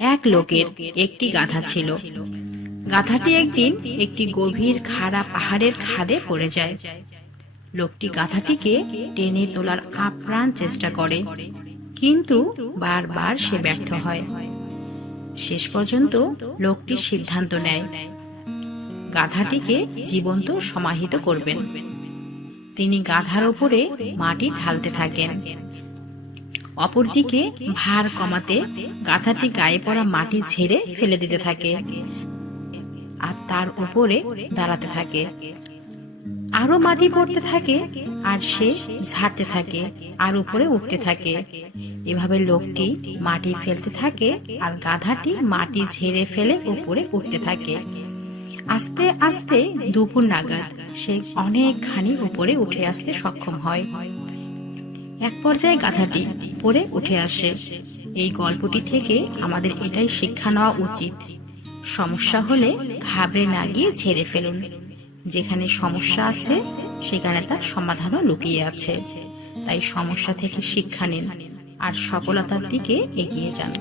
এক লোকের একটি গাধা ছিল। গাধাটি একদিন একটি গভীর খাড়া পাহাড়ের খাদে পড়ে যায়। লোকটি গাধাটিকে টেনে তোলার আপ্রাণ চেষ্টা করে, কিন্তু বারবার সে ব্যর্থ হয়। শেষ পর্যন্ত লোকটি সিদ্ধান্ত নেয় গাধাটিকে জীবন্ত সমাহিত করবেন। তিনি গাধার উপরে মাটি ঢালতে থাকেন। অপরদিকে ভার কমাতে গাধাটি গায়ে পড়া মাটি ঝেড়ে ফেলে দিতে থাকে আর তার উপরে দাঁড়াতে থাকে। আরো মাটি পড়তে থাকে আর সে ঝাড়তে থাকে আর উপরে উঠতে থাকে। এভাবে লোকটি মাটি ফেলতে থাকে আর গাধাটি মাটি ঝেড়ে ফেলে উপরে উঠতে থাকে। আস্তে আস্তে দুপুর নাগাদ সে অনেকখানি উপরে উঠে আসতে সক্ষম হয়। এক পর্যায়ে গাধাটি পড়ে উঠে আসে। এই গল্পটি থেকে আমাদের এটাই শিক্ষা নেওয়া উচিত, সমস্যা হলে ঘাবড়ে না গিয়ে ঝেড়ে ফেলুন। যেখানে সমস্যা আছে সেখানে তার সমাধানও লুকিয়ে আছে। তাই সমস্যা থেকে শিক্ষা নিন আর সফলতার দিকে এগিয়ে যান।